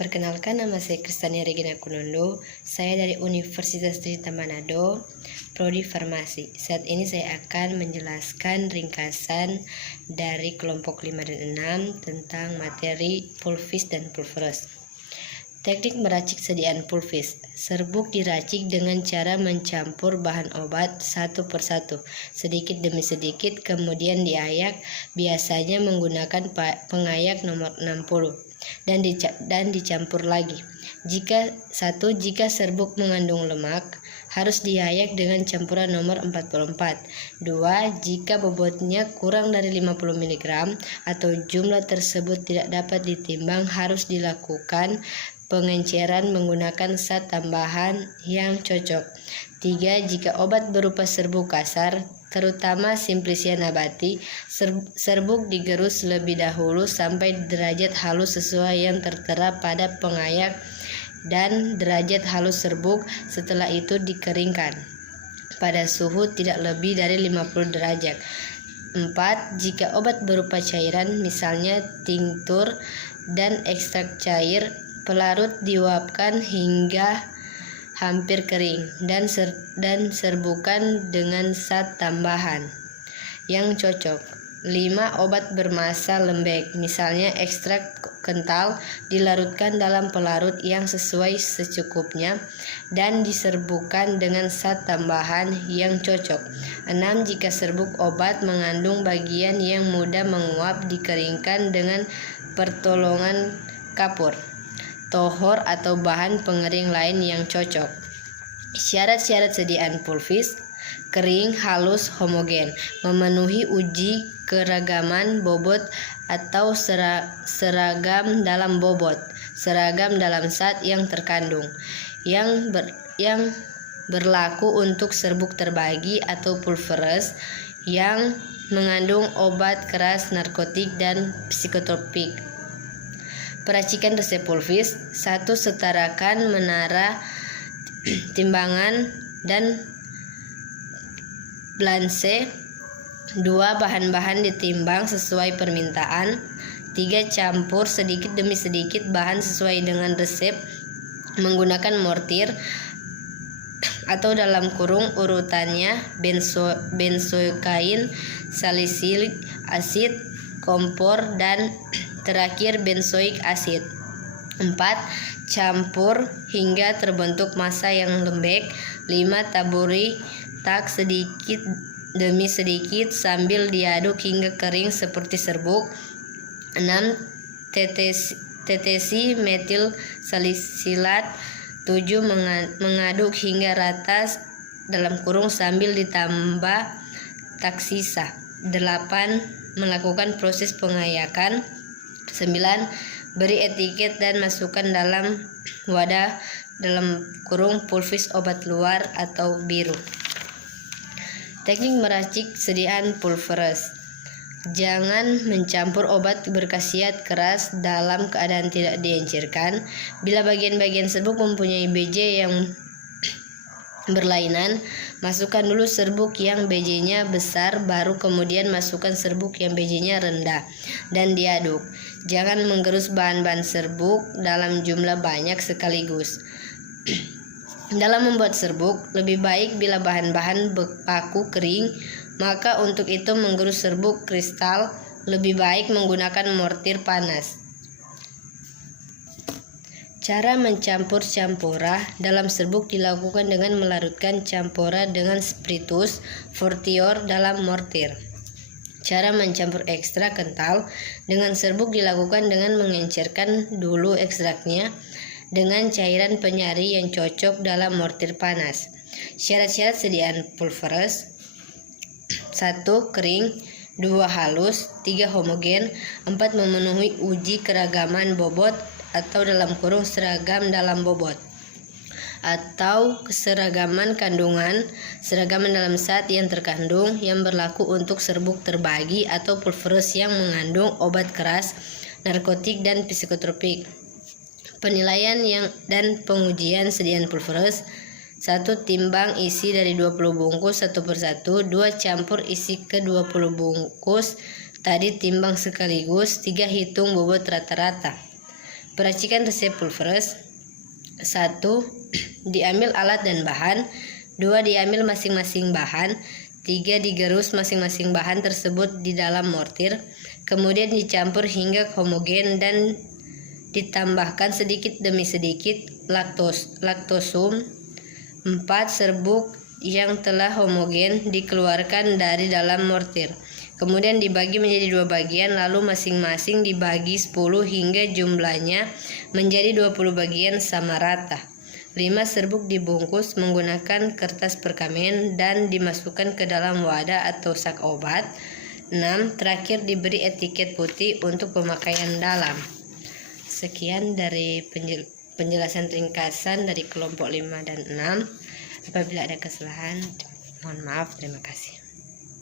Perkenalkan, nama saya Kristania Regina Kunundo. Saya dari Universitas Trisakti Manado, Prodi Farmasi. Saat ini saya akan menjelaskan ringkasan dari kelompok 5 dan 6 tentang materi pulvis dan pulveres. Teknik meracik sediaan pulvis. Serbuk diracik dengan cara mencampur bahan obat satu persatu, sedikit demi sedikit, kemudian diayak, biasanya menggunakan pengayak nomor 60, dan dicampur lagi. Jika serbuk mengandung lemak, harus diayak dengan campuran nomor 44. 2. Jika bobotnya kurang dari 50 mg atau jumlah tersebut tidak dapat ditimbang, harus dilakukan pengenceran menggunakan zat tambahan yang cocok. 3. Jika obat berupa serbuk kasar, terutama Simplicia nabati, serbuk digerus lebih dahulu sampai derajat halus sesuai yang tertera pada pengayak dan derajat halus serbuk. Setelah itu dikeringkan pada suhu tidak lebih dari 50 derajat. 4. Jika obat berupa cairan, misalnya tinktur dan ekstrak cair, pelarut diuapkan hingga hampir kering dan serbukan dengan zat tambahan yang cocok. 5. Obat bermassa lembek, misalnya ekstrak kental, dilarutkan dalam pelarut yang sesuai secukupnya dan diserbukan dengan zat tambahan yang cocok. 6. Jika serbuk obat mengandung bagian yang mudah menguap, dikeringkan dengan pertolongan kapur, tohor atau bahan pengering lain yang cocok. Syarat-syarat sediaan pulvis: kering, halus, homogen, memenuhi uji keragaman bobot atau seragam dalam bobot, seragam dalam zat yang terkandung, yang berlaku untuk serbuk terbagi atau pulveres yang mengandung obat keras, narkotik, dan psikotropik. Peracikan resep pulvis: 1. Setarakan menara timbangan dan blanse. 2. Bahan-bahan ditimbang sesuai permintaan. 3. Campur sedikit demi sedikit bahan sesuai dengan resep menggunakan mortir atau dalam kurung urutannya benzokain, salisilik asid, kompor, dan terakhir benzoik asid. 4. Campur hingga terbentuk massa yang lembek. 5. Taburi tak sedikit demi sedikit sambil diaduk hingga kering seperti serbuk. 6. Tetesi metil salisilat. 7. Mengaduk hingga rata dalam kurung sambil ditambah taksisa. 8. Melakukan proses pengayakan. 9. Beri etiket dan masukkan dalam wadah dalam kurung pulvis obat luar atau biru. Teknik meracik sediaan pulveres. Jangan mencampur obat berkhasiat keras dalam keadaan tidak diencerkan. Bila bagian-bagian serbuk mempunyai BJ yang berlainan, masukkan dulu serbuk yang BJ-nya besar, baru kemudian masukkan serbuk yang BJ-nya rendah dan diaduk. Jangan menggerus bahan-bahan serbuk dalam jumlah banyak sekaligus. Dalam membuat serbuk, lebih baik bila bahan-bahan paku kering, maka untuk itu menggerus serbuk kristal lebih baik menggunakan mortir panas. Cara mencampur campora dalam serbuk dilakukan dengan melarutkan campora dengan spiritus fortior dalam mortir. Cara mencampur ekstrak kental dengan serbuk dilakukan dengan mengencerkan dulu ekstraknya dengan cairan penyari yang cocok dalam mortir panas. Syarat-syarat sediaan pulveres: 1. Kering. 2. Halus. 3. Homogen. 4. Memenuhi uji keragaman bobot atau dalam kurung seragam dalam bobot atau keseragaman kandungan, seragaman dalam zat yang terkandung, yang berlaku untuk serbuk terbagi atau pulveres yang mengandung obat keras, narkotik, dan psikotropik. Penilaian dan pengujian sediaan pulveres: 1. Timbang isi dari 20 bungkus satu persatu. 2. Campur isi ke 20 bungkus tadi, timbang sekaligus. 3. Hitung bobot rata-rata. Peracikan resep pulveres. 1. Diambil alat dan bahan. 2. Diambil masing-masing bahan. 3. Digerus masing-masing bahan tersebut di dalam mortir. Kemudian dicampur hingga homogen dan ditambahkan sedikit demi sedikit laktosum. 4. Serbuk yang telah homogen dikeluarkan dari dalam mortir. Kemudian dibagi menjadi 2 bagian, lalu masing-masing dibagi 10 hingga jumlahnya menjadi 20 bagian sama rata. 5. Serbuk dibungkus menggunakan kertas perkamen dan dimasukkan ke dalam wadah atau sak obat. 6. Terakhir diberi etiket putih untuk pemakaian dalam. Sekian dari penjelasan ringkasan dari kelompok 5 dan 6. Apabila ada kesalahan, mohon maaf. Terima kasih.